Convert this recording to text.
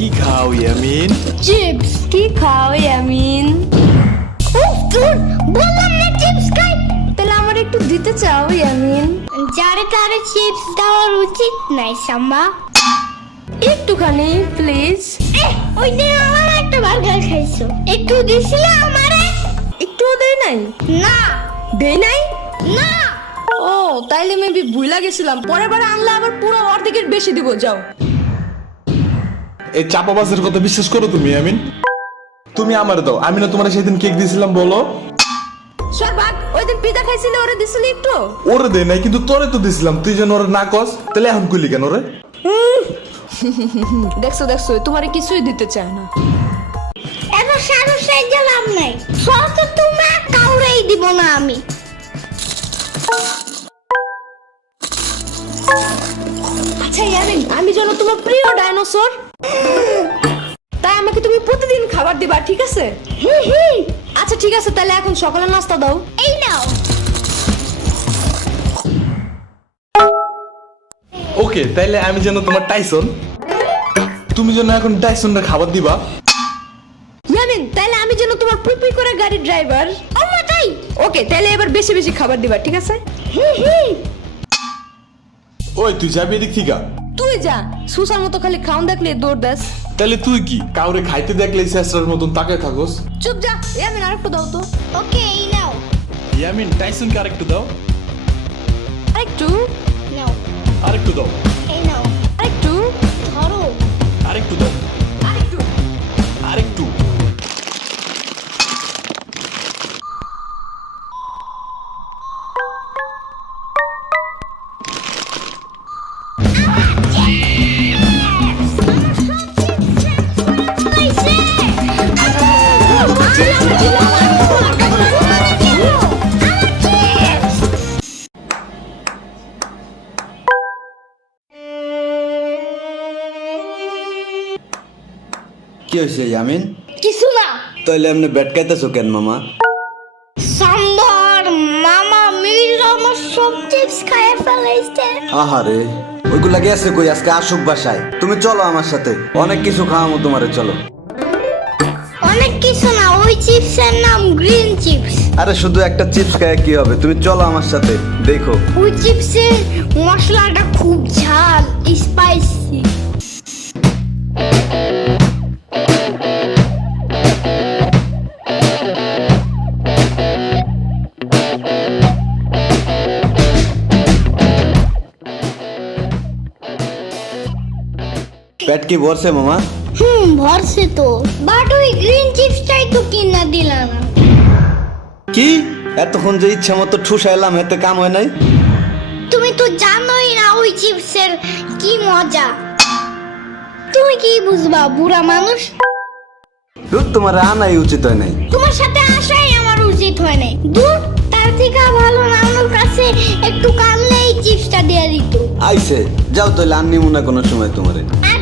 কি খাও ইয়ামিন? চিপস। কি খাও ইয়ামিন? উফ দূর, বললাম না চিপস খাই। তাহলে আমার একটু দিতে চাও ইয়ামিন? যারে তারে চিপস দেওয়ার উচিত নাই সাম্বা। একটুখানি প্লিজ। ওই দিন আমার একটা বার্গার খাইছো, একটু দিছিলে আমারে? একটুও দেই নাই? না। দেই নাই? না। ও তাইলে মেবি ভুলা গেছিলাম, পরের বার আনলে আবার পুরো অর্ধেকের বেশি দিব। যাও। এই চাপাবাজের কথা বিশ্বাস করো তুমি ইয়ামিন? তুমি আমারে দাও, আমি না তোমার সেদিন কেক দিয়েছিলাম বলো? সরবাক, ওই দিন পিজা খাইছিলে ওরে দিছিলি একটু? ওরে দে নাই, কিন্তু তোরে তো দিছিলাম, তুই যেন ওরে না কস, তাহলে এখন কইলি কেন রে? দেখছো দেখছো, তোমারে কিছুই দিতে চায় না। এত সাহস গেলাম নাই, সব তো তোমরা কাউরেই দিব না আমি। আচ্ছা ইয়ামিন, আমি যেন তোমার প্রিয় ডাইনোসর, তাই আমাকে তুমি প্রতিদিন খাবার দিবা, ঠিক আছে? আচ্ছা ঠিক আছে, তাহলে এখন সকালের নাস্তা দাও। এই নাও। ওকে, তাইলে আমি যেন তোমার টাইসন, তুমি যেন এখন টাইসনরে খাবার দিবা। ইয়ামিন, তাহলে আমি যেন তোমার পুপি করে গাড়ির ড্রাইভার। আম্মা তাই? ওকে, তাহলে এবার বেশি বেশি খাবার দিবা, ঠিক আছে? ওই তুই যাবি এদিক থেকে? তুই যা, সুসার মতো খালি খাউন দেখলে দৌড় দাস। তাহলে তুই কি কাউরে খাইতে দেখলে শেষরার মতন তাকায় থাকোস? চুপ যা। ইয়ামিন আরেকটু দাও তো। ওকে, এই নাও। ইয়ামিন, টাইসনকে আরেকটু দাও। আরেকটু নাও। আরেকটু দাও। এই নাও। আরেকটু ধরো। আরেকটু দাও। আরেকটু। আরেকটু। কি হয়েছে ইয়ামিন? কিছু না। তাইলে এমনি ব্যাট খাইতেছো কেন মামা? সাম্বার মামা মিল আমার সব চিপস খাইয়ে ফেলাইছে। আহারে, ওইগুলা গেছে কই? আজকে আসুক বাসায়। তুমি চলো আমার সাথে, অনেক কিছু খাওয়াবো তোমারে, চলো। অনেক কিছু না, ওই চিপসের নাম গ্রিন চিপস। আরে শুধু একটা চিপস খায় কি হবে? তুমি চলো আমার সাথে, দেখো। ওই চিপসের মশলাটা খুব ঝাল, স্পাইসি। পেট কি ভরছে মামা? ভরছে তো, বাট ওই গ্রিন চিপসটাই তো কিনা দিলা না। কি এতক্ষণ যে ইচ্ছা মতো ঠুসাইলাম, এতে কাম হয় নাই? তুমি তো জানোই না ওই চিপসের কি মজা। তুমি কি বুঝবা, বুড়া মানুষ? দুধ তোমার আনাই উচিত হয় নাই। তোমার সাথে আসাই আমার উচিত হয় নাই। দূর, তার থেকে ভালো নানুর কাছে একটু কানলেই চিপসটা দিয়ে দিত। আইছে, যাও তাইলে আননি মনে কোনো সময় তোমারে। আর